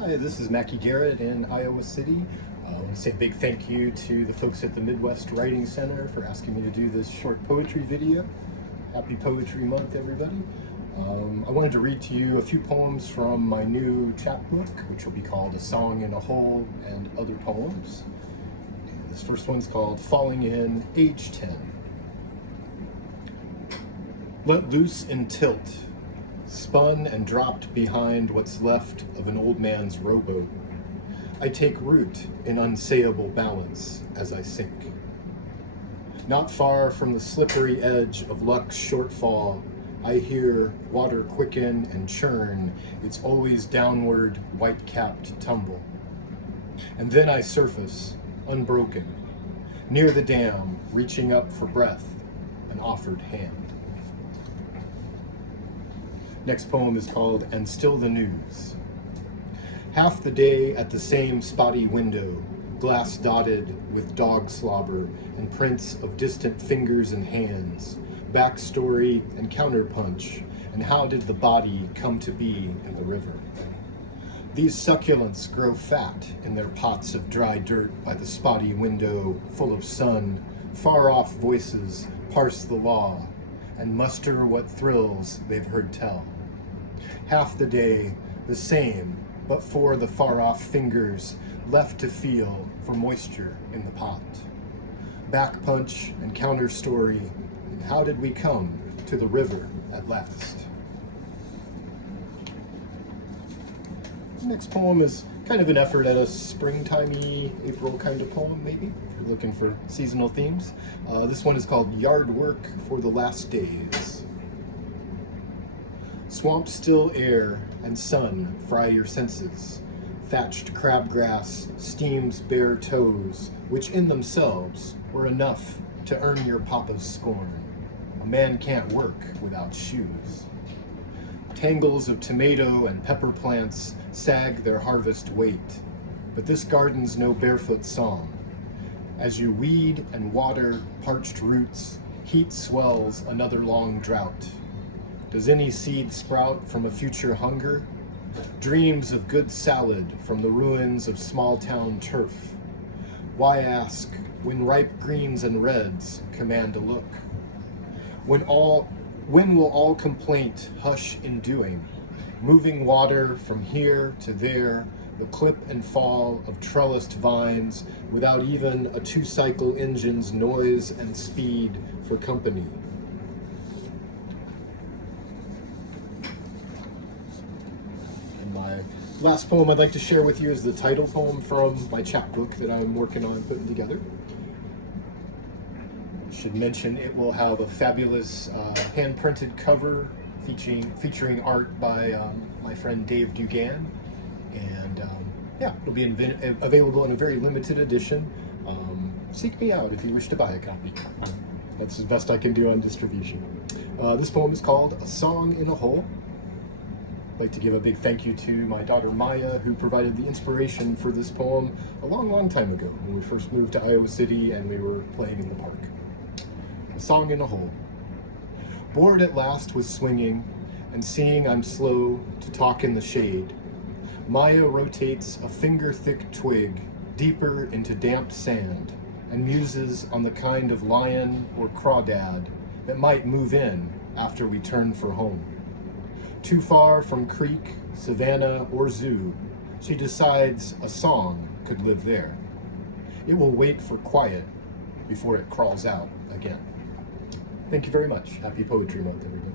Hi, this is Mackie Garrett in Iowa City. I want to say a big thank you to the folks at the Midwest Writing Center for asking me to do this short poetry video. Happy Poetry Month, everybody. I wanted to read to you a few poems from my new chapbook, which will be called A Song in a Hole and Other Poems. This first one's called Falling In, Age 10. Let loose and tilt, spun and dropped behind what's left of an old man's rowboat. I take root in unsayable balance as I sink. Not far from the slippery edge of luck's shortfall, I hear water quicken and churn its always downward white-capped tumble. And then I surface, unbroken, near the dam, reaching up for breath, an offered hand. Next poem is called And Still the News. Half the day at the same spotty window, glass dotted with dog slobber and prints of distant fingers and hands, backstory and counterpunch, and how did the body come to be in the river? These succulents grow fat in their pots of dry dirt by the spotty window, full of sun. Far-off voices parse the law and muster what thrills they've heard tell. Half the day, the same, but for the far-off fingers left to feel for moisture in the pot. Back punch and counter story, and how did we come to the river at last? The next poem is kind of an effort at a springtimey April kind of poem, maybe, if you're looking for seasonal themes. This one is called Yard Work for the Last Days. Swamp still air and sun fry your senses. Thatched crabgrass steams bare toes, which in themselves were enough to earn your papa's scorn. A man can't work without shoes. Tangles of tomato and pepper plants sag their harvest weight, but this garden's no barefoot song. As you weed and water parched roots, heat swells another long drought. Does any seed sprout from a future hunger? Dreams of good salad from the ruins of small-town turf. Why ask when ripe greens and reds command a look? When will all complaint hush in doing? Moving water from here to there, the clip and fall of trellised vines without even a two-cycle engine's noise and speed for company. My last poem I'd like to share with you is the title poem from my chapbook that I'm working on putting together. I should mention it will have a fabulous hand-printed cover featuring art by my friend Dave Dugan, and it'll be available in a very limited edition. Seek me out if you wish to buy a copy. That's the best I can do on distribution. This poem is called A Song in a Hole. I'd like to give a big thank you to my daughter Maya, who provided the inspiration for this poem a long, long time ago when we first moved to Iowa City and we were playing in the park. A Song in a Hole. Bored at last with swinging and seeing I'm slow to talk in the shade, Maya rotates a finger-thick twig deeper into damp sand and muses on the kind of lion or crawdad that might move in after we turn for home. Too far from creek, savanna, or zoo, she decides a song could live there. It will wait for quiet before it crawls out again. Thank you very much. Happy Poetry Month, everybody.